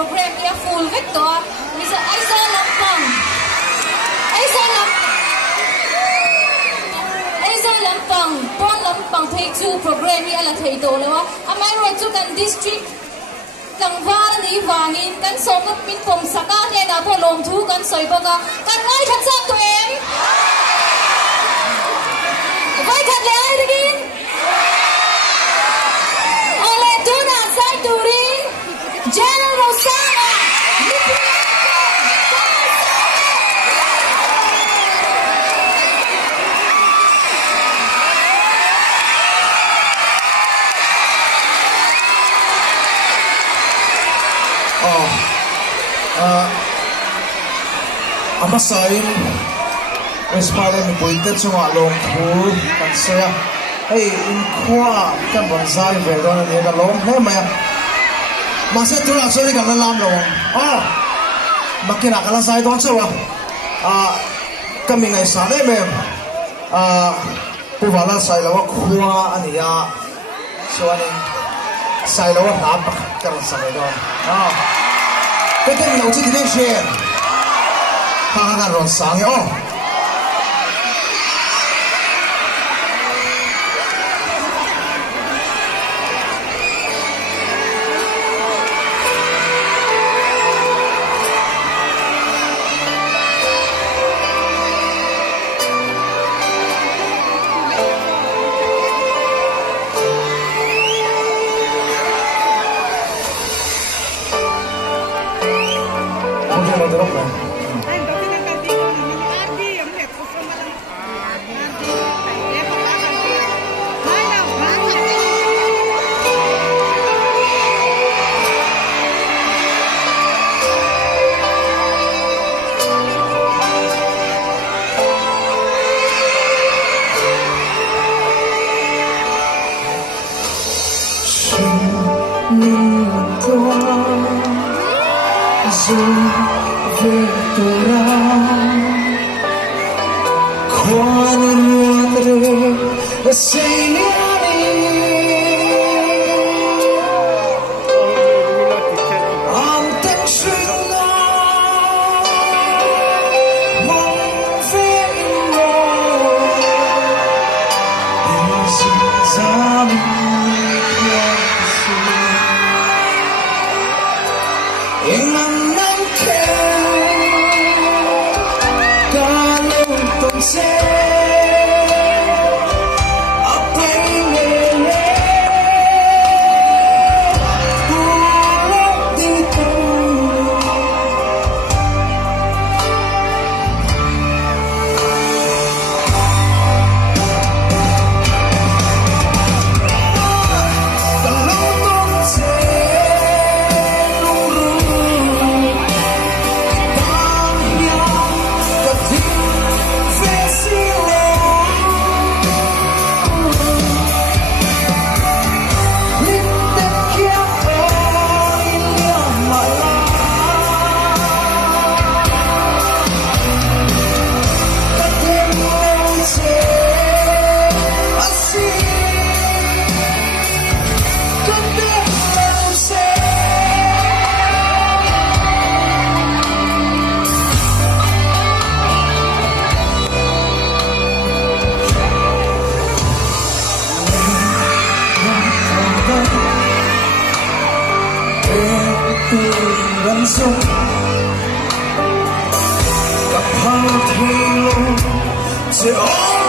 program ia full vek to misa aiso lampang pon lampang thei chu program ia la thei to lewa amai ro chu kan district Tangvar ni wangin kan sokat min pom saka he na po lom thu kan soi boka kan ngai khat sa to em vai khat le ai digin ole tuna sai turin General Rosana Amasain Westphalian mi pointed chunga long thu kan sea hey in khwa kan bon zai ve don ni ka long he ma ma se tura so ni kan lam lo makina kala sai don chawa kami ngai sa le me puwala sai lo khwa ania so ani sai lo na pa kan sa le don cái tên đầu tiên thì chuyện hàng rồi sáng nhá Gặp hao thì lâu